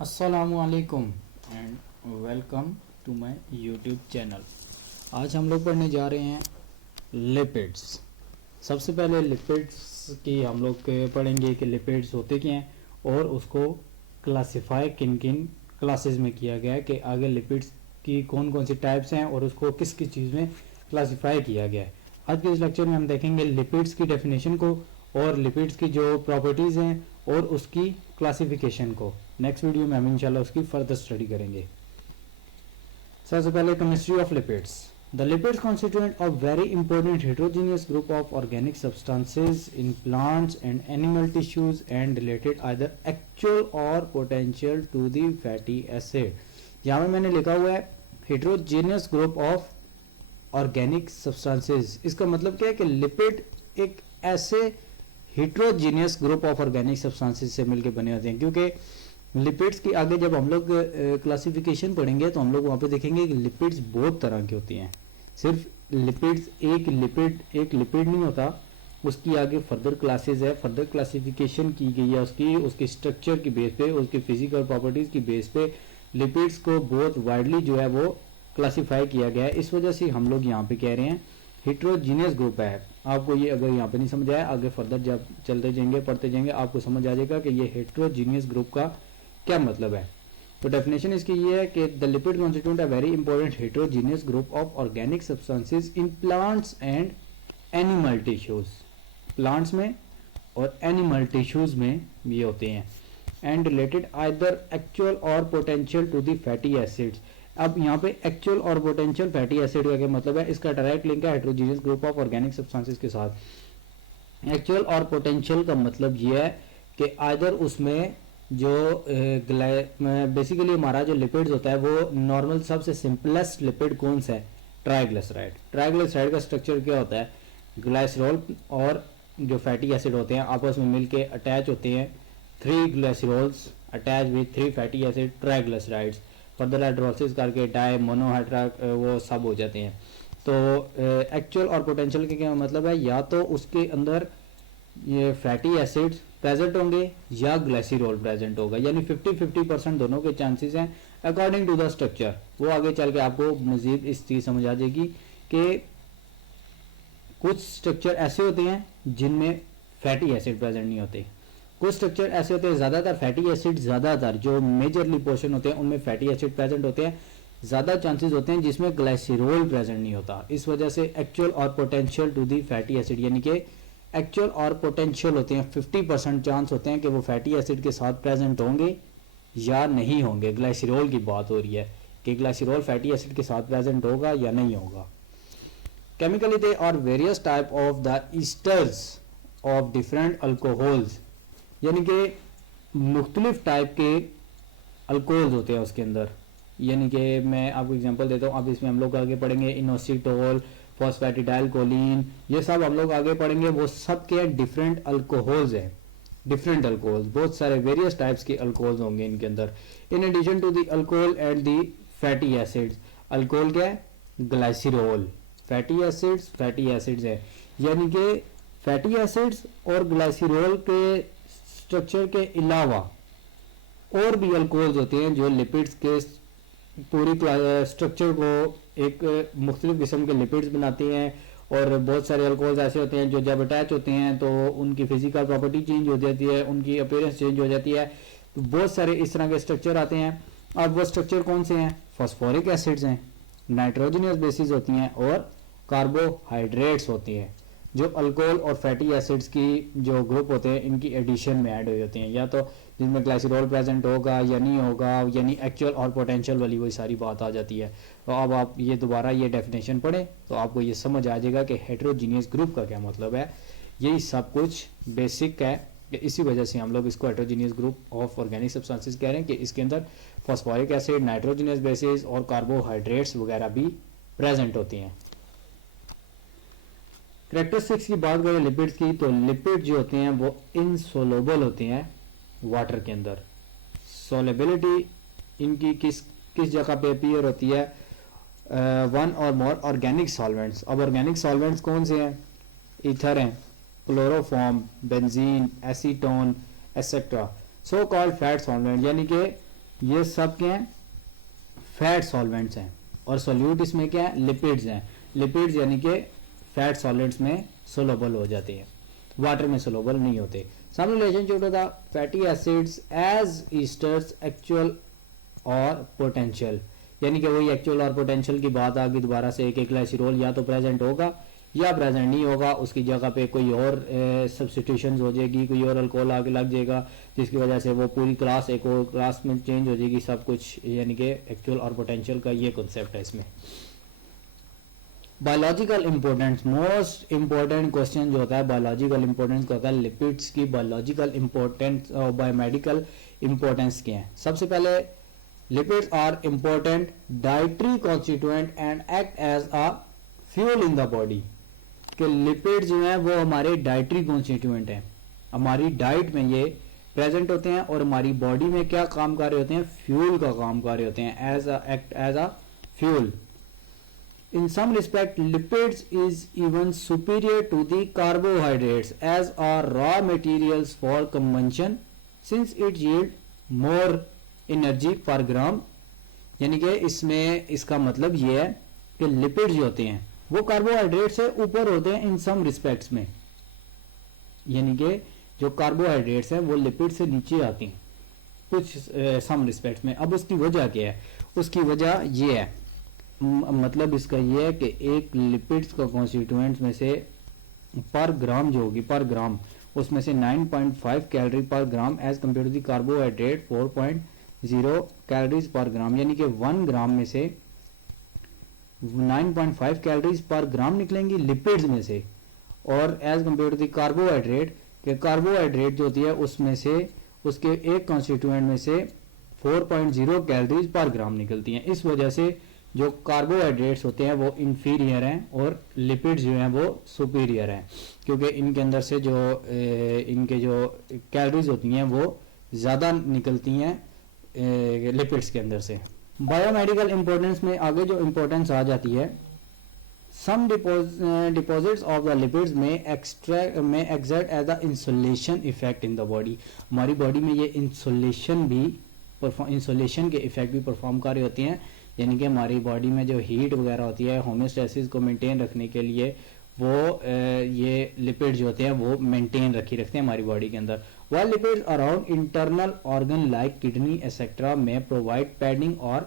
अस्सलामुअलैकुम and welcome to my YouTube channel. आज हम लोग पढ़ने जा रहे हैं लिपिड्स। सबसे पहले लिपिड्स की हम लोग पढ़ेंगे कि लिपिड्स होते क्या हैं और उसको क्लासिफाई किन किन क्लासेस में किया गया है, कि आगे लिपिड्स की कौन कौन सी टाइप्स हैं और उसको किस किस चीज़ में क्लासिफाई किया गया है। आज के इस लेक्चर में हम देखेंगे लिपिड्स की डेफिनेशन को और लिपिड्स की जो प्रॉपर्टीज़ हैं और उसकी क्लासिफिकेशन को। नेक्स्ट वीडियो में हम इंशाल्लाह उसकी फर्दर स्टडी करेंगे। सबसे पहले chemistry of lipids. The lipids constituent of very important heterogeneous group of organic substances in plants and animal tissues and related either actual or potential to the fatty acid. यहाँ में मैंने लिखा हुआ है heterogeneous group of organic substances. इसका मतलब क्या है कि लिपिड एक ऐसे heterogeneous group of organic substances से मिलकर बने होते हैं, क्योंकि लिपिड्स की आगे जब हम लोग क्लासिफिकेशन पढ़ेंगे तो हम लोग वहाँ पे देखेंगे कि लिपिड्स बहुत तरह की होती हैं। सिर्फ लिपिड्स एक लिपिड नहीं होता, उसकी आगे फर्दर क्लासेस है, फर्दर क्लासिफिकेशन की गई है उसके स्ट्रक्चर की बेस पे, उसके फिजिकल प्रॉपर्टीज की बेस पे लिपिड्स को बहुत वाइडली जो है वो क्लासीफाई किया गया है। इस वजह से हम लोग यहाँ पे कह रहे हैं हेटेरोजीनियस ग्रुप है। आपको ये अगर यहाँ पे नहीं समझ आया, आगे फर्दर जब चलते जाएंगे पढ़ते जाएंगे आपको समझ आ जाएगा कि ये हेटेरोजीनियस ग्रुप का क्या मतलब है। तो डेफिनेशन इसकी ये है कि the lipid constituent a very important heterogeneous group of organic substances in plants and animal tissues. Plants में और एनिमल टिश्यूज में ये होते हैं। And related either actual or potential to the fatty acids. अब यहाँ पे actual or potential fatty acid का क्या मतलब है, इसका डायरेक्ट लिंक है heterogeneous group of organic substances के साथ। एक्चुअल और पोटेंशियल का मतलब ये है कि आइदर उसमें जो बेसिकली हमारा जो लिपिड्स होता है वो नॉर्मल सबसे सिंपलेस्ट लिपिड कौन सा है, ट्राइग्लिसराइड। ट्राइग्लिसराइड का स्ट्रक्चर क्या होता है, ग्लाइसरॉल और जो फैटी एसिड होते हैं आपस में मिलके अटैच होते हैं, 3 glycerols attach with 3 fatty acid triglycerides, further hydrolysis करके डाई मोनोहाइड्रा वो सब हो जाते हैं। तो एक्चुअल और पोटेंशियल के क्या मतलब है, या तो उसके अंदर ये फैटी एसिड्स प्रेजेंट होंगे या ग्लाइसरॉल प्रेजेंट होगा, यानी 50-50% दोनों के चांसेस हैं अकॉर्डिंग टू द स्ट्रक्चर। वो आगे चल के आपको मजीद इस चीज समझ आ जाएगी कि कुछ स्ट्रक्चर ऐसे होते हैं जिनमें फैटी एसिड प्रेजेंट नहीं होते, कुछ स्ट्रक्चर ऐसे होते हैं ज्यादातर फैटी एसिड, ज्यादातर जो मेजरली पोर्शन होते हैं उनमें फैटी एसिड प्रेजेंट होते हैं, ज्यादा चांसेस होते हैं जिसमें ग्लाइसरॉल प्रेजेंट नहीं होता। इस वजह से actual or potential to the fatty acid, यानी कि एक्चुअल और पोटेंशियल होते हैं 50% चांस होते हैं कि वो फैटी एसिड के साथ प्रेजेंट होंगे या नहीं होंगे। ग्लाइसरॉल की बात हो रही है कि ग्लाइसरॉल फैटी एसिड के साथ प्रेजेंट होगा या नहीं होगा। Chemically they are various type of the esters of different alcohols, यानी कि मुख्तलिफ टाइप के अल्कोहल्स होते हैं उसके अंदर। यानी कि मैं आपको एग्जांपल देता हूँ, अब इसमें हम लोग आगे पढ़ेंगे इनोसिटोल, फॉस्फेटिडाइल कोलिन, ये सब हम लोग आगे पढ़ेंगे। वो सब के डिफरेंट अल्कोहल्स हैं, डिफरेंट अल्कोहल्स, बहुत सारे वेरियस टाइप्स के अल्कोहल्स होंगे इनके अंदर। In addition to the alcohol and the fatty acids. Alcohol क्या है, ग्लाइसरॉल, फैटी एसिड्स है, यानी कि फैटी एसिड्स और ग्लाइसरॉल के स्ट्रक्चर के अलावा और भी अल्कोहल्स होते हैं जो लिपिड्स के पूरी स्ट्रक्चर को एक मुख्तलिफ किस्म के लिपिड्स बनाते हैं। और बहुत सारे अल्कोहल्स ऐसे होते हैं जो जब अटैच होते हैं तो उनकी फिजिकल प्रॉपर्टी चेंज हो जाती है, उनकी अपीयरेंस चेंज हो जाती है। तो बहुत सारे इस तरह के स्ट्रक्चर आते हैं। अब वो स्ट्रक्चर कौन से हैं, फॉस्फोरिक एसिड्स हैं, नाइट्रोजनियस बेसिस होती हैं और कार्बोहाइड्रेट्स होती हैं, जो अल्कोहल और फैटी एसिड्स की जो ग्रुप होते हैं इनकी एडिशन में ऐड हो जाती हैं, या तो जिनमें ग्लाइसरॉल प्रेजेंट होगा या नहीं होगा, यानी एक्चुअल और पोटेंशियल वाली वही सारी बात आ जाती है। तो अब आप ये दोबारा ये डेफिनेशन पढ़ें तो आपको ये समझ आ जाएगा कि हेटेरोजीनियस ग्रुप का क्या मतलब है। यही सब कुछ बेसिक है कि इसी वजह से हम लोग इसको heterogeneous group of organic substances कह रहे हैं कि इसके अंदर फॉस्फोरिक एसिड, नाइट्रोजनियस बेसिस और कार्बोहाइड्रेट्स वगैरह भी प्रेजेंट होती हैं। कैरेक्टरिस्टिक्स की बात करें लिपिड्स की, तो लिपिड जो होते हैं वो इनसोलुबल होते हैं वाटर के अंदर। सोलेबिलिटी इनकी किस जगह पे अपीयर होती है, वन और मोर ऑर्गेनिक सॉल्वेंट्स। अब ऑर्गेनिक सॉल्वेंट्स कौन से हैं, ईथर हैं, chloroform, benzene, acetone, etcetera. So called fat solvent, यानी कि ये सब क्या है, फैट सॉल्वेंट्स हैं, और सोल्यूट इसमें क्या है, लिपिड्स हैं। लिपिड्स यानी कि फैट सॉलिड्स में सोलोबल हो जाते हैं, वाटर में सोलोबल नहीं होते। Some relationship to the fatty acids as esters actual or potential, यानी कि वही एक्चुअल और पोटेंशियल की बात आगे दोबारा से एक ग्लाइसिरोल या तो प्रेजेंट होगा या प्रेजेंट नहीं होगा, उसकी जगह पे कोई और सब्स्टिट्यूशन हो जाएगी, कोई और अल्कोहल आगे लग जाएगा, जिसकी वजह से वो पूरी क्लास एक और क्लास में चेंज हो जाएगी सब कुछ, यानी कि एक्चुअल और पोटेंशियल का ये कॉन्सेप्ट है इसमें। Biological importance, most important question जो होता है बायोलॉजिकल इंपॉर्टेंस का होता है, लिपिड्स की बायोलॉजिकल इंपॉर्टेंस और बायोमेडिकल इंपॉर्टेंस क्या है। सबसे पहले lipids are important dietary constituent and act as a fuel in the body, कि लिपिड जो है वो हमारे डाइटरी कॉन्स्टिट्यूएंट हैं, हमारी डाइट में ये प्रेजेंट होते हैं और हमारी बॉडी में क्या काम कर रहे होते हैं, फ्यूल का काम कर रहे होते हैं, act as a fuel. In some respect, lipids is even superior to the carbohydrates as are raw materials for consumption since it yield more energy per gram। यानी कि इसमें इसका मतलब ये है कि लिपिड जो होते हैं वो कार्बोहाइड्रेट से ऊपर होते हैं इन सम रिस्पेक्ट्स में, यानी कि जो कार्बोहाइड्रेट्स हैं वो लिपिड से नीचे आती हैं कुछ सम रिस्पेक्ट्स में। अब उसकी वजह क्या है, उसकी वजह ये है, मतलब इसका ये है कि एक लिपिड्स का कॉन्स्टिट्यूएंट्स में से पर ग्राम जो होगी, पर ग्राम उसमें से 9.5 calorie per gram as compare to the carbohydrate 4.0 calories per gram, यानी कि 1 ग्राम में से 9.5 कैलोरीज पर ग्राम निकलेंगी लिपिड्स में से, और as compare to the carbohydrate, के कार्बोहाइड्रेट जो होती है उसमें से उसके एक कॉन्स्टिट्यूएंट में से 4.0 कैलोरीज पर ग्राम निकलती हैं। इस वजह से जो कार्बोहाइड्रेट्स होते हैं वो इंफीरियर हैं और लिपिड्स जो हैं वो सुपीरियर हैं, क्योंकि इनके अंदर से जो इनके जो कैलोरीज होती हैं वो ज़्यादा निकलती हैं लिपिड्स के अंदर से। बायोमेडिकल इंपॉर्टेंस में आगे जो इंपॉर्टेंस आ जाती है, some deposits of the lipids में exert as the insulation effect in the body, हमारी बॉडी में ये इंसुलेशन के इफेक्ट भी परफॉर्म कर रही होती हैं, यानी कि हमारी बॉडी में जो हीट वगैरह होती है होम्योस्टेसिस को मेंटेन रखने के लिए वो ये लिपिड जो होते हैं वो मेंटेन रखते हैं हमारी बॉडी के अंदर। While lipids around internal organ like kidney etcetera में प्रोवाइड पैडिंग और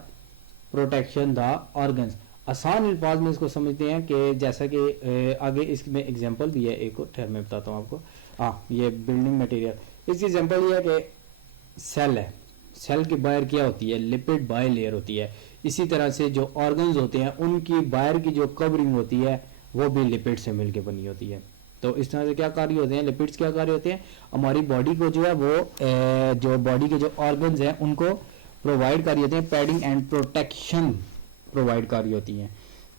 प्रोटेक्शन द ऑर्गन्स। आसान अल्फाज में इसको समझते हैं कि जैसा कि आगे इसमें एग्जांपल भी है, एक और ठहर मैं बताता हूँ आपको। हाँ, ये बिल्डिंग मटेरियल, इसकी एग्जांपल ये है कि सेल है, सेल की बाहर क्या होती है, लिपिड बाय लेयर होती है। इसी तरह से जो ऑर्गन्स होते हैं उनकी बाहर की जो कवरिंग होती है वो भी लिपिड से मिलकर बनी होती है। तो इस तरह से क्या कार्य होते हैं, लिपिड्स क्या कार्य होते हैं, हमारी बॉडी को जो है वो जो बॉडी के जो ऑर्गन्स हैं उनको प्रोवाइड कर रही होते हैं, पैडिंग एंड प्रोटेक्शन प्रोवाइड कर रही होती हैं।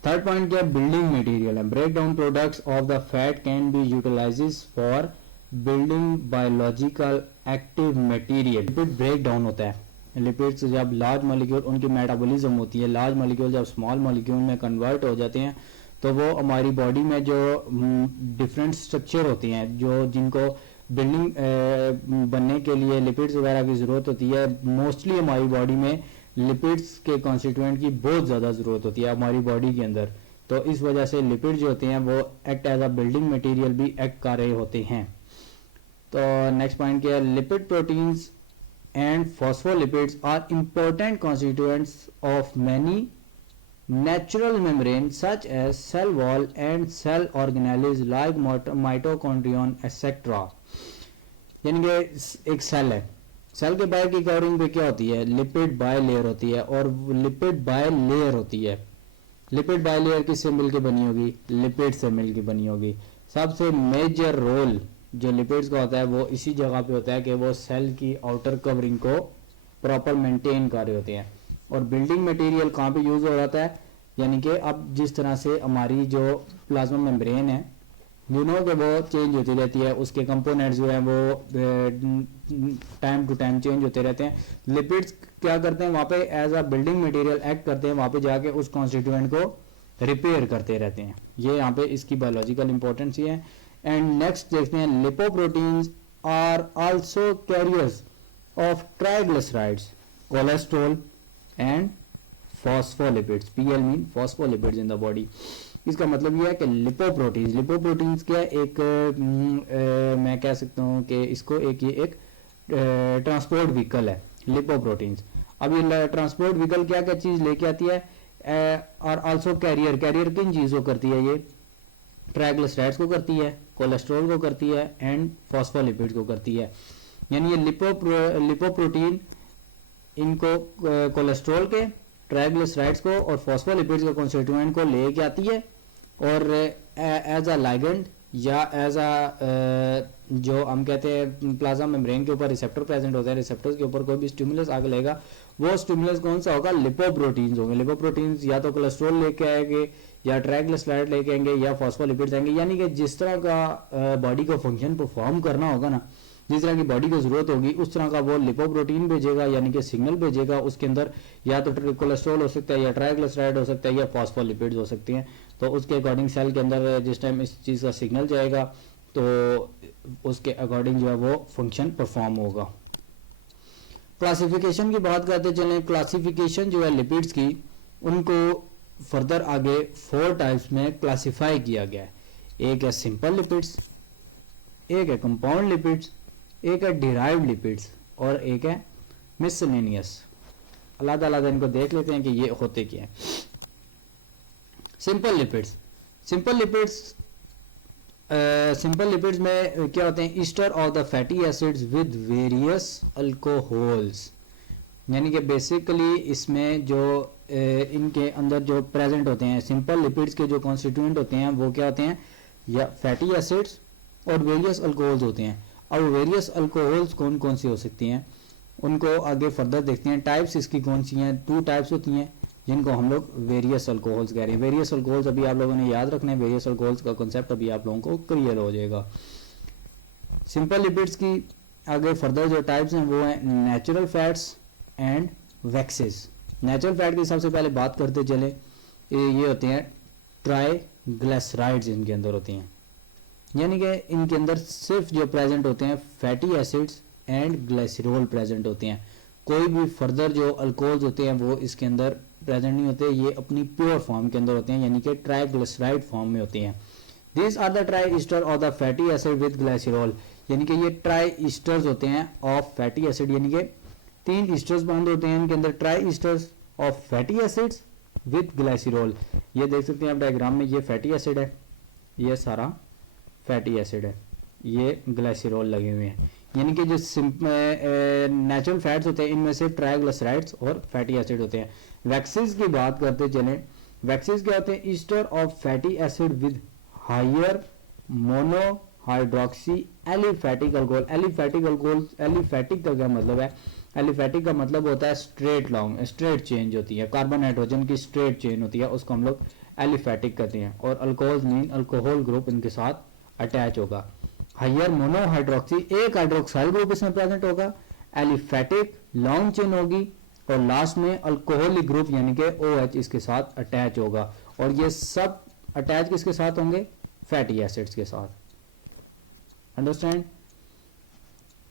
थर्ड पॉइंट क्या है, बिल्डिंग मटेरियल है। Break down products of the fat can be utilises for building biological active material. Lipid break down होता है, लिपिड्स जब लार्ज मॉलिक्यूल उनकी मेटाबॉलिज्म होती है, लार्ज मॉलिक्यूल जब स्मॉल मॉलिक्यूल में कन्वर्ट हो जाते हैं तो वो हमारी बॉडी में जो डिफरेंट स्ट्रक्चर होती हैं जो जिनको बिल्डिंग बनने के लिए लिपिड्स वगैरह की ज़रूरत होती है, मोस्टली हमारी बॉडी में लिपिड्स के कॉन्स्टिट्यूएंट की बहुत ज़्यादा ज़रूरत होती है हमारी बॉडी के अंदर। तो इस वजह से लिपिड जो होते हैं वो act as a building material भी एक्ट कर रहे होते हैं। तो नेक्स्ट पॉइंट क्या है, lipid proteins and phospholipids are important constituents of many natural membranes such as cell wall and cell organelles like mitochondrion etc। यानी कि एक सेल है, सेल के बाहर की कवरिंग पे क्या होती है, लिपिड बाय लेयर होती है, और लिपिड बाय लेयर होती है। लिपिड बाय लेयर किससे मिलकर बनी होगी, लिपिड से मिलकर बनी होगी। सबसे मेजर रोल जो लिपिड्स का होता है वो इसी जगह पे होता है कि वो सेल की आउटर कवरिंग को प्रॉपर मेंटेन कर रहे होते हैं। और बिल्डिंग मटेरियल कहाँ पे यूज हो जाता है, यानी कि अब जिस तरह से हमारी जो प्लाज्मा मेम्ब्रेन है यू नो कि वो चेंज होती रहती है, उसके कंपोनेंट्स जो है वो टाइम टू टाइम चेंज होते रहते हैं। लिपिड्स क्या करते हैं, वहाँ पे as a building material act करते हैं, वहाँ पे जाके उस कॉन्स्टिट्यूएंट को रिपेयर करते रहते हैं। ये यहाँ पे इसकी बायोलॉजिकल इंपॉर्टेंस ही है। एंड नेक्स्ट देखते हैं, lipoproteins are also carriers of triglycerides cholesterol and phospholipids. PL mean phospholipids in the body. इसका मतलब यह है कि लिपोप्रोटीन्स, लिपोप्रोटीन्स क्या एक मैं कह सकता हूँ कि इसको एक ये एक ट्रांसपोर्ट व्हीकल है लिपोप्रोटीन्स। अब ये ट्रांसपोर्ट व्हीकल क्या क्या चीज लेके आती है, और आल्सो कैरियर, कैरियर किन चीज को करती है, ये ट्राइग्लिसराइड्स को करती है, कोलेस्ट्रॉल को करती है एंड फॉस्फोलिपिड्स को करती है। यानी ये लिपोप्रोटीन इनको कोलेस्ट्रॉल के, ट्राइग्लिसराइड्स को और फॉस्फोलिपिड्स के कॉन्स्टिट्यूएंट को लेके आती है और एज अ लाइगेंड या एज अ जो हम कहते हैं प्लाज्मा मेम्ब्रेन के ऊपर रिसेप्टर प्रेजेंट होता है, रिसेप्टर्स के ऊपर कोई भी स्टिमुलस आगे लगेगा, वो स्टिमुलस कौन सा होगा, लिपोप्रोटीन्स होंगे। लिपोप्रोटीन्स या तो कोलेस्ट्रॉल लेके आएंगे या ट्राइग्लिसराइड लेके आएंगे या फॉस्फोलिपिड्स आएंगे। यानी कि जिस तरह का बॉडी को फंक्शन परफॉर्म करना होगा ना, जिस तरह की बॉडी को जरूरत होगी उस तरह का वो लिपोप्रोटीन भेजेगा, यानी कि सिग्नल भेजेगा। उसके अंदर या तो कोलेस्ट्रॉल हो सकता है या ट्राइग्लिसराइड हो सकता है या फॉस्फोलिपिड्स हो सकती हैं। तो उसके अकॉर्डिंग सेल के अंदर जिस टाइम इस चीज़ का सिग्नल जाएगा तो उसके अकॉर्डिंग जो है वो फंक्शन परफॉर्म होगा। क्लासिफिकेशन की बात करते चलें। क्लासिफिकेशन जो है लिपिड्स की, उनको फर्दर आगे 4 टाइप्स में क्लासिफाई किया गया है। एक है सिंपल लिपिड्स, एक है कंपाउंड लिपिड्स, एक है डिराइव्ड लिपिड्स और एक है मिसलेनियस। अलग अलग इनको देख लेते हैं कि ये होते क्या है। सिंपल लिपिड्स, सिंपल लिपिड्स में क्या होते हैं, ester of the fatty acids with various alcohols. यानी कि बेसिकली इसमें जो इनके अंदर जो प्रेजेंट होते हैं सिंपल लिपिड्स के जो कॉन्स्टिट्यूएंट होते हैं वो क्या होते हैं, या फैटी एसिड्स और वेरियस अल्कोहल्स होते हैं। अब वेरियस अल्कोहल्स कौन कौन सी हो सकती हैं उनको आगे फर्दर देखते हैं। टाइप्स इसकी कौन सी हैं, 2 टाइप्स होती हैं जिनको हम लोग वेरियस अल्कोहल्स कह रहे हैं। वेरियस अल्कोहल्स अभी आप लोगों ने याद रखना है, वेरियस अल्कोहल्स का कॉन्सेप्ट अभी आप लोगों को क्लियर हो जाएगा। सिंपल लिपिड्स की आगे फर्दर जो टाइप्स हैं वो हैं natural fats and waxes. Natural fat की सबसे पहले बात करते चले, ये होते हैं ट्राइग्लिसराइड्स इनके अंदर होती हैं। यानी कि इनके अंदर सिर्फ जो प्रेजेंट होते हैं fatty acids and glycerol present होते हैं। कोई भी फर्दर जो अल्कोहल्स होते हैं वो इसके अंदर प्रेजेंट नहीं होते, ये अपनी प्योर फॉर्म के अंदर होते हैं, यानी कि ट्राइग्लिसराइड फॉर्म में होते हैं। This are the triester of the fatty acid with glycerol. यानी कि ये ट्राई ईस्टर्स होते हैं ऑफ फैटी एसिड, यानी कि 3 ईस्टर्स बॉन्ड होते हैं इनके अंदर, try esters of fatty acids with glycerol. ये देख सकते हैं आप डायग्राम में, ये फैटी एसिड है, ये सारा फैटी एसिड है, ये ग्लिसरॉल लगे हुए हैं। यानी कि जो नेचुरल फैट्स होते हैं इनमें से ट्राइग्लिसराइड्स और फैटी एसिड होते हैं। वैक्सीज की बात करते चलें, वैक्सीज क्या होते हैं, ester of fatty acid with higher monohydroxy aliphatic alcohol. Aliphatic alcohol, aliphatic का क्या मतलब है, एलिफैटिक का मतलब होता है स्ट्रेट लॉन्ग, स्ट्रेट चेंज होती है, कार्बन नाइट्रोजन की स्ट्रेट चेन होती है, उसको हम लोग एलिफैटिक कहते हैं। और अल्कोहल मीन अल्कोहल ग्रुप इनके साथ अटैच होगा। हायर मोनोहाइड्रोक्सी, एक हाइड्रोक्साइल ग्रुप इसमें प्रेजेंट होगा, एलिफैटिक लॉन्ग चेन होगी और लास्ट में अल्कोहलिक ग्रुप यानी कि OH इसके साथ अटैच होगा। और ये सब अटैच किसके साथ होंगे, फैटी एसिड्स के साथ। अंडरस्टैंड।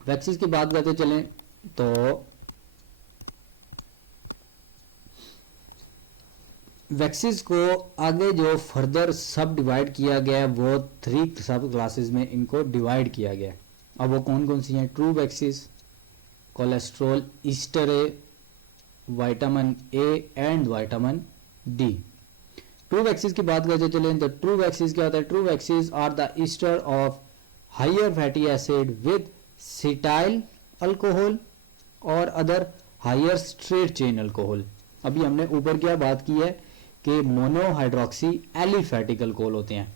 वैक्सीज की बात करते चलें तो वैक्सीज को आगे जो फर्दर सब डिवाइड किया गया है वो 3 सब क्लासेस में इनको डिवाइड किया गया है। अब वो कौन कौन सी हैं, true waxes, cholesterol Easter A, vitamin A and vitamin D. True waxes की बात करते चलें तो ट्रू वैक्सीज क्या होता है, true waxes are the ester of higher fatty acid with cetyl alcohol or other higher straight chain alcohol. अभी हमने ऊपर क्या बात की है कि मोनोहाइड्रोक्सी एलिफैटिक अल्कोहल होते हैं।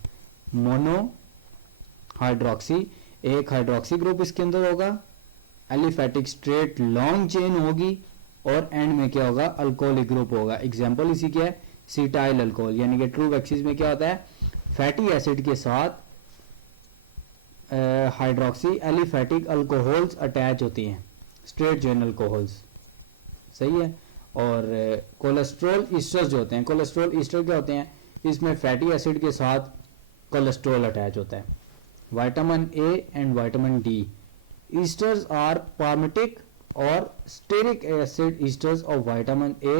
मोनोहाइड्रोक्सी, एक हाइड्रोक्सी ग्रुप इसके अंदर होगा, एलिफैटिक स्ट्रेट लॉन्ग चेन होगी और एंड में क्या होगा, अल्कोहलिक ग्रुप होगा। एग्जांपल इसी क्या है, सिटाइल अल्कोहल। यानी कि ट्रू वैक्सीज में क्या होता है, फैटी एसिड के साथ हाइड्रोक्सी एलिफैटिक अल्कोहल्स अटैच होती हैं, स्ट्रेट चेन अल्कोहल्स, सही है। और कोलेस्ट्रॉल ईस्टर्स जो होते हैं, कोलेस्ट्रॉल ईस्टर क्या होते हैं, इसमें फैटी एसिड के साथ कोलेस्ट्रॉल अटैच होता है। Vitamin A and vitamin D, esters are palmitic or stearic acid esters of vitamin A,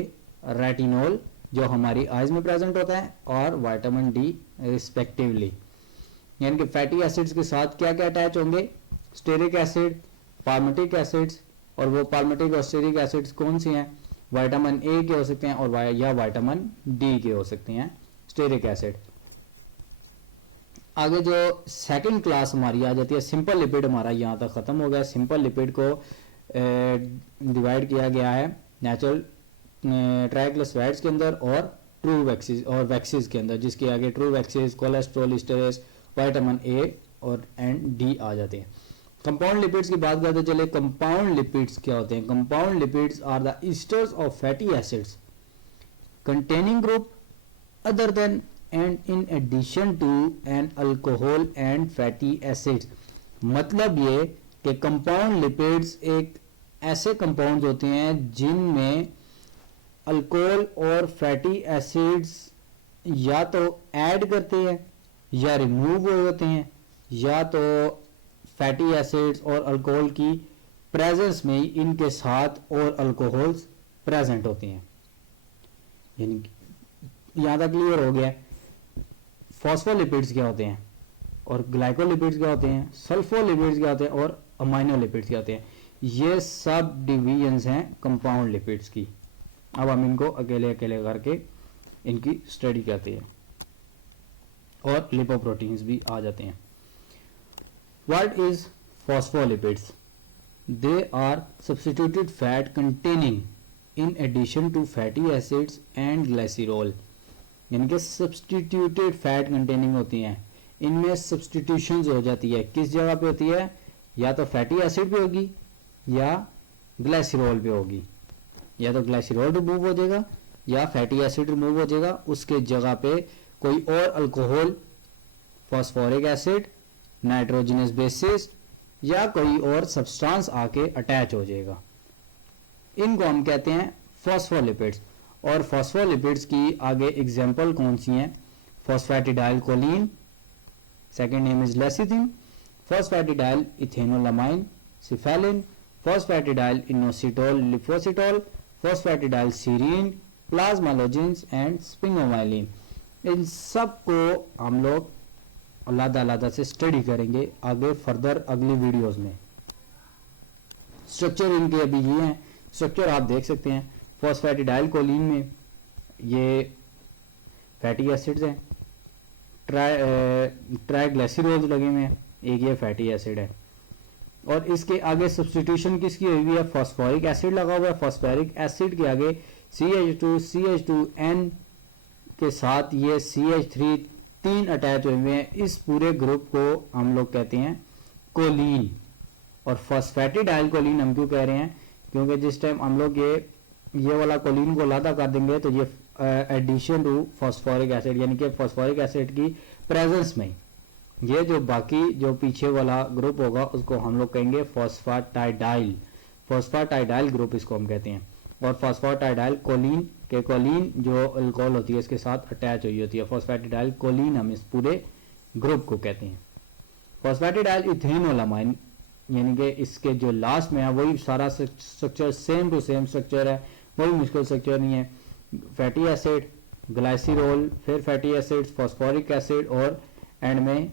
retinol जो हमारी आइज में प्रेजेंट होता है, और विटामिन डी रिस्पेक्टिवली। यानी कि फैटी एसिड्स के साथ क्या क्या अटैच होंगे, स्टेरिक एसिड, पाल्मिटिक एसिड्स, और वो पाल्मिटिक और स्टेरिक एसिड्स कौन सी हैं, विटामिन ए के हो सकते हैं और या विटामिन डी के हो सकते हैं स्टेरिक एसिड। आगे जो सेकंड क्लास हमारी आ जाती है सिंपल लिपिड, हमारा यहाँ तक खत्म हो गया। सिंपल लिपिड को डिवाइड किया गया है नेचुरल ट्राइग्लिसराइड्स के अंदर और ट्रू वैक्सीज और वैक्सीज के अंदर, जिसके आगे true waxes, cholesterol, esters, vitamin A और एंड डी आ जाते हैं। कंपाउंड लिपिड्स की बात करते चले। कंपाउंड लिपिड्स क्या होते हैं? Compound lipids are the esters of fatty acids containing group other than and in addition to an alcohol and fatty acids। मतलब ये कि कंपाउंड लिपिड्स एक ऐसे कंपाउंड्स होते हैं जिनमें अल्कोहल और फैटी एसिड्स या तो ऐड करते हैं या रिमूव हो जाते हैं, या तो फैटी एसिड्स और अल्कोहल की प्रेजेंस में ही इनके साथ और अल्कोहल्स प्रेजेंट होते हैं। यानी यहाँ तक क्लियर हो गया। फॉस्फोलिपिड्स क्या होते हैं और ग्लाइकोलिपिड्स क्या होते हैं, सल्फोलिपिड्स क्या होते हैं और अमाइनोलिपिड्स क्या होते हैं। ये सब डिवीजन्स हैं कंपाउंड लिपिड्स की। अब हम इनको अकेले अकेले करके इनकी स्टडी करते हैं और लिपोप्रोटीन्स भी आ जाते हैं। What is phospholipids? They are substituted fat containing in addition to fatty acids and glycerol। यानी कि सब्सटीट्यूटेड फैट कंटेनिंग होती हैं, इनमें सब्सटीट्यूशंस हो जाती है। किस जगह पे होती है? या तो फैटी एसिड पे होगी या ग्लाइसरॉल पे होगी। या तो ग्लाइसरॉल रिमूव हो जाएगा या फैटी एसिड रिमूव हो जाएगा, उसके जगह पे कोई और alcohol, phosphoric acid, nitrogenous bases या कोई और सब्सटेंस आके अटैच हो जाएगा। इनको हम कहते हैं फॉस्फोलिपिड्स। और फॉस्फोलिपिड्स की आगे एग्जांपल कौन सी हैं? Phosphatidyl choline, second name is lecithin, phosphatidyl ethanolamine, cephalin, phosphatidyl inositol lipositol, phosphatidyl serine, plasmalogens and sphingomyelin. इन सब को हम लोग अलग-अलग से स्टडी करेंगे आगे फर्दर अगली वीडियोस में। स्ट्रक्चर इनके अभी ये हैं, स्ट्रक्चर आप देख सकते हैं। फॉस्फेटिडाइल कोलिन में ये फैटी एसिड्स हैं, ट्राइग्लिसराइड्स लगे हुए हैं, एक ये फैटी एसिड है। और इसके आगे सब्स्टिट्यूशन किसकी हुई है? फॉस्फोरिक एसिड लगा हुआ है। फॉस्फोरिक एसिड के आगे CH2CH2N के साथ ये CH3 तीन अटैच हुए हैं। इस पूरे ग्रुप को हम लोग कहते हैं कोलिन। और फॉस्फेटिडाइल कोलिन हम क्यों कह रहे हैं? क्योंकि जिस टाइम हम लोग ये वाला कोलिन को लादा कर देंगे तो ये एडिशन टू फॉस्फोरिक एसिड, यानी कि फॉस्फोरिक एसिड की प्रेजेंस में ये जो बाकी जो पीछे वाला ग्रुप होगा उसको हम लोग कहेंगे फॉस्फेटाइडाइल। फॉस्फेटाइडाइल ग्रुप इसको हम कहते हैं। और फॉस्फेटाइडाइल कोलिन के कोलिन जो अल्कोहल होती है इसके साथ अटैच हुई होती है। फॉस्फेटाइडाइल कोलिन हम इस पूरे ग्रुप को कहते हैं। फॉस्फेटाइडाइल इथेनोलामाइन यानी कि इसके जो लास्ट में है वही सारा structure same to same structure है, कोई मुश्किल स्ट्रक्चर नहीं है। फैटी एसिड, ग्लाइसरॉल, फिर फैटी एसिड, फॉस्फोरिक एसिड और एंड में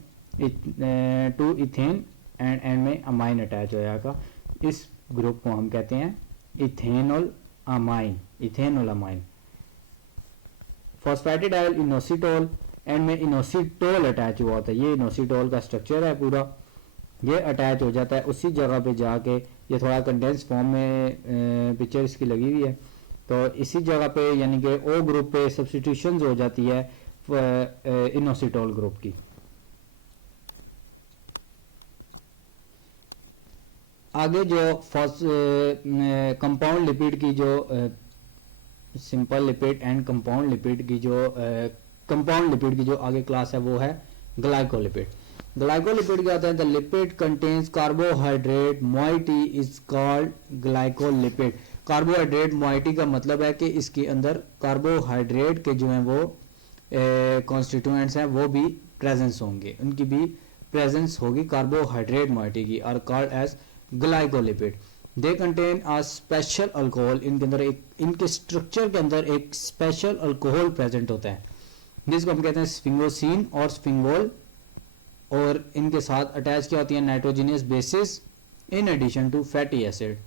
टू इथेन एंड में अमाइन अटैच हो जाएगा। इस ग्रुप को हम कहते हैं ethanol amine, ethanol amine. Phosphatidyl inositol, end में इनोसिटोल अटैच हुआ होता है। ये इनोसिटोल का स्ट्रक्चर है पूरा, ये अटैच हो जाता है उसी जगह पे जाके। ये थोड़ा कंडेंस फॉर्म में पिक्चर इसकी लगी हुई है, तो इसी जगह पे यानी कि ओ ग्रुप पे सब्स्टिट्यूशन हो जाती है इनोसिटोल ग्रुप की। आगे जो कंपाउंड लिपिड की जो simple lipid and compound lipid की जो कंपाउंड लिपिड की जो आगे क्लास है वो है ग्लाइकोलिपिड। ग्लाइकोलिपिड क्या होता है? The lipid contains carbohydrate moiety is called glycolipid. Carbohydrate moiety का मतलब है कि इसके अंदर कार्बोहाइड्रेट के जो हैं वो कॉन्स्टिट्यूएंट्स हैं वो भी प्रेजेंस होंगे, उनकी भी प्रेजेंस होगी कार्बोहाइड्रेट मोइटी की, और called as glycolipid. They contain a special alcohol, इनके अंदर एक, इनके स्ट्रक्चर के अंदर एक स्पेशल अल्कोहल प्रेजेंट होता है जिसको हम कहते हैं स्फिंगोसिन और स्फिंगोल, और इनके साथ अटैच क्या होती है nitrogenous bases in addition to fatty acid.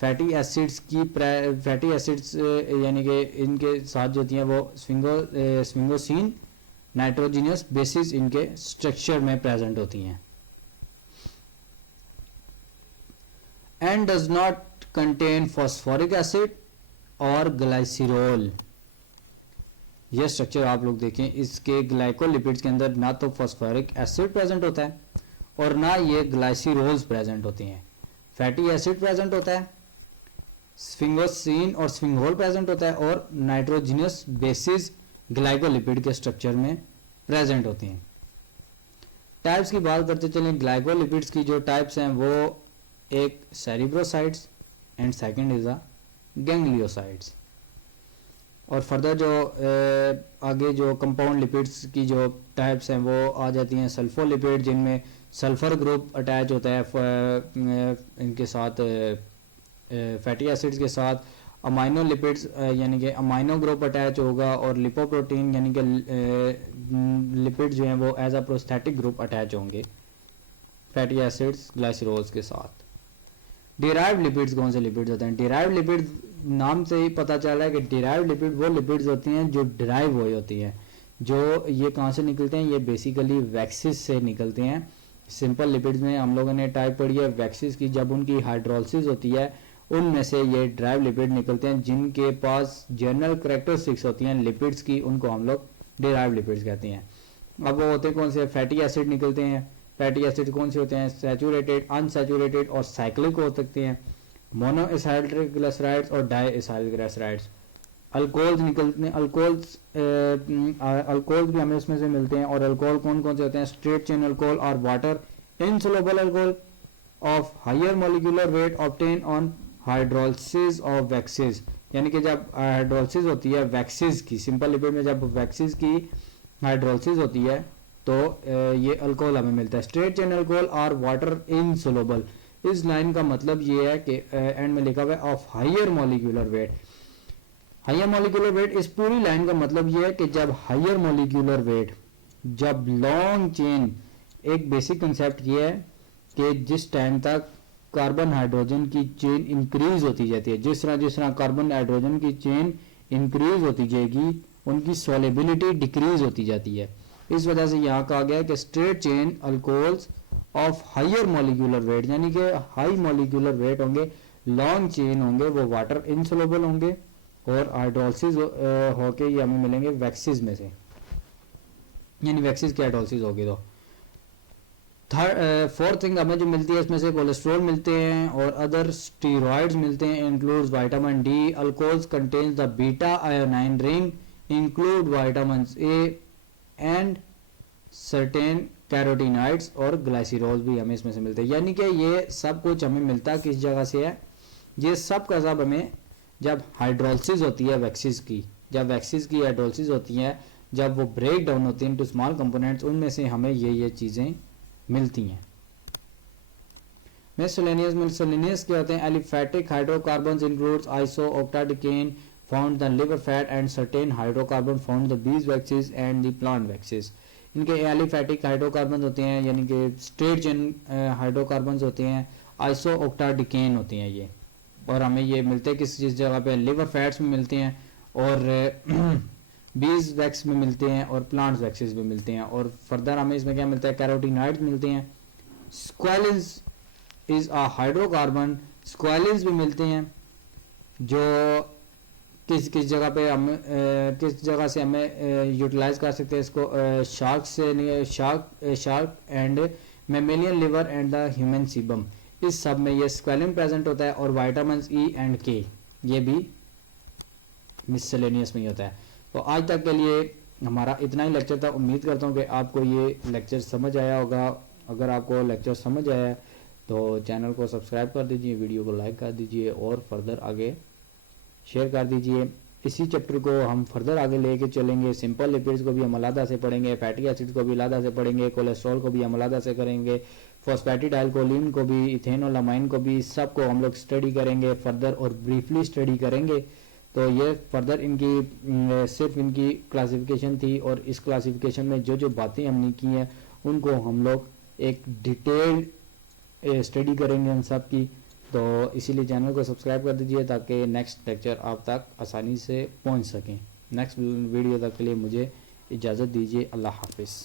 Fatty acids यानी कि इनके साथ जो होती हैं वो स्फिंगोसिन नाइट्रोजिनियस बेसिस इनके स्ट्रक्चर में प्रेजेंट होती हैं। And does not contain phosphoric acid और ग्लाइसिरोल। ये स्ट्रक्चर आप लोग देखें, इसके ग्लाइकोलिपिड्स के अंदर ना तो फॉस्फोरिक एसिड प्रेजेंट होता है और ना ये ग्लाइसिरोल्स प्रेजेंट होती हैं। फैटी एसिड प्रेजेंट होता है, स्फिंगोसिन और स्फिंगोल प्रेजेंट होता है, और नाइट्रोजिनस बेसिस ग्लाइकोलिपिड के स्ट्रक्चर में प्रेजेंट होती हैं। टाइप्स की बात करते चलें, ग्लाइकोलिपिड्स की जो टाइप्स हैं वो एक सेरिब्रोसाइट्स एंड सेकंड इज अ गैंग्लियोसाइट्स। और फर्दर जो आगे जो कंपाउंड लिपिड्स की जो टाइप्स हैं वो आ जाती हैं सल्फोलिपिड, जिनमें सल्फर ग्रुप अटैच होता है इनके साथ फैटी एसिड्स के साथ। अमाइनो लिपिड्स यानी कि अमाइनो ग्रुप अटैच होगा, और लिपोप्रोटीन यानी कि लिपिड जो हैं वो as a prosthetic group attach होंगे फैटी एसिड्स ग्लाइसरोल्स के साथ। डिराइव्ड लिपिड्स कौन से लिपिड्स होते हैं? डिराइव्ड लिपिड्स नाम से ही पता चल रहा है कि डिराइव्ड लिपिड वो लिपिड्स होती हैं जो डिराइव हुई होती हैं। जो ये कहाँ से निकलते हैं? ये बेसिकली वैक्सिस से निकलते हैं। सिंपल लिपिड्स में हम लोगों ने टाइप पढ़ी है वैक्सिस की, जब उनकी हाइड्रोलिसिस होती है उनमें से ये डिराइव्ड लिपिड निकलते हैं जिनके पास जनरल कैरेक्टरिस्टिक्स होती हैं लिपिड्स की, उनको हम लोग डिराइव्ड लिपिड्स कहते हैं। अब वो होते कौन से? फैटी एसिड निकलते हैं। फैटी एसिड कौन से होते हैं? सैचुरेटेड, अनसैचुरेटेड और साइक्लिक हो सकते हैं। मोनो एसाइलिक ग्लिसराइड्स और डाई एसाइलिक ग्लिसराइड्स। अल्कोहल्स निकलते हैं। अल्कोहल भी हमें उसमें से मिलते हैं। और अल्कोहल कौन कौन से होते हैं? स्ट्रेट चेन अल्कोहल और water insoluble alcohol of higher molecular weight obtain on hydrolysis of waxes. यानी कि जब हाइड्रोलिसिस होती है वैक्सिस की, सिंपल लिपिड में जब वैक्सिस की हाइड्रोलिसिस होती है तो ये अल्कोहल हमें मिलता है। स्ट्रेट चेन अल्कोहल और वाटर इनसोल्युबल, इस लाइन का मतलब ये है कि एंड में लिखा हुआ है of higher molecular weight. Higher molecular weight, इस पूरी लाइन का मतलब ये है कि जब हायर मॉलिक्यूलर वेट, जब लॉन्ग चेन, एक बेसिक कंसेप्ट ये है कि जिस टाइम तक कार्बन हाइड्रोजन की चेन इंक्रीज होती जाती है, जिस तरह कार्बन हाइड्रोजन की चेन इंक्रीज होती जाएगी उनकी सॉल्युबिलिटी डिक्रीज होती जाती है। इस वजह से यहाँ कहा गया है कि straight chain alcohols of higher molecular weight, यानी कि हाई मॉलिक्यूलर वेट होंगे, लॉन्ग चेन होंगे, वो वाटर इनसोल्युबल होंगे और हाइड्रोलिसिस होके ये हमें मिलेंगे वैक्सिस में से, यानी वैक्सिस की हाइड्रोलिसिस होगी। तो फोर्थ थिंग हमें जो मिलती है इसमें से कोलेस्ट्रॉल मिलते हैं और अदर स्टीरॉइड्स मिलते हैं, includes vitamin D. Alcohols contains the beta ionone ring, include vitamin A and certain carotenoids, और ग्लाइसिरोल्स भी हमें इसमें से मिलते हैं। यानी कि ये सब कुछ हमें मिलता किस जगह से है? ये सब का सब हमें जब हाइड्रोलिसिस होती है वैक्सिस की, जब वैक्सिस की हाइड्रोलिसिस होती है, जब वो ब्रेक डाउन होती है इनटू स्मॉल कंपोनेंट्स, उनमें से हमें ये चीज़ें मिलती हैं। मिससेलेनियस क्या होते हैं? Aliphatic hydrocarbons includes iso octadecane found the liver fat and certain hydrocarbon found the bees waxes and the plant waxes. इनके एलिफैटिक हाइड्रोकार्बन होते हैं, यानी कि स्ट्रेट चेन हाइड्रोकार्बन होते हैं, आइसो ऑक्टाडिकेन होते हैं ये, और हमें ये मिलते हैं किस जगह पे? लिवर फैट्स में मिलते हैं और बीज वैक्स में मिलते हैं और प्लांट्स वैक्सिस में मिलते हैं। और फर्दर हमें इसमें क्या मिलता है? कैरोटीनॉइड्स मिलते हैं। स्क्वालिन्स इज अ हाइड्रोकार्बन, स्क्वालिन्स भी मिलते हैं जो किस जगह पे हम किस जगह से हमें यूटिलाइज कर सकते हैं इसको? शार्क से, shark and mammalian liver and the human sebum, इस सब में ये स्क्वालिन प्रेजेंट होता है। और विटामिन ई एंड के ये भी मिससेलेनियस में ही होता है। तो आज तक के लिए हमारा इतना ही लेक्चर था। उम्मीद करता हूँ कि आपको ये लेक्चर समझ आया होगा। अगर आपको लेक्चर समझ आया तो चैनल को सब्सक्राइब कर दीजिए, वीडियो को लाइक कर दीजिए और फर्दर आगे शेयर कर दीजिए। इसी चैप्टर को हम फर्दर आगे लेके चलेंगे। सिंपल लिपिड्स को भी हम अलग से पढ़ेंगे, फैटी एसिड को भी अलग से पढ़ेंगे, कोलेस्ट्रॉल को भी हम अलग से करेंगे, फॉस्फेटिडाइलकोलिन को भी, इथेनोलामाइन को भी, सबको हम लोग स्टडी करेंगे फर्दर और ब्रीफली स्टडी करेंगे। तो ये फर्दर इनकी सिर्फ इनकी क्लासिफिकेशन थी, और इस क्लासिफिकेशन में जो जो बातें हमने की हैं उनको हम लोग एक डिटेल्ड स्टडी करेंगे उन सब की। तो इसीलिए चैनल को सब्सक्राइब कर दीजिए ताकि नेक्स्ट लेक्चर आप तक आसानी से पहुंच सकें। नेक्स्ट वीडियो तक के लिए मुझे इजाज़त दीजिए। अल्लाह हाफिज़।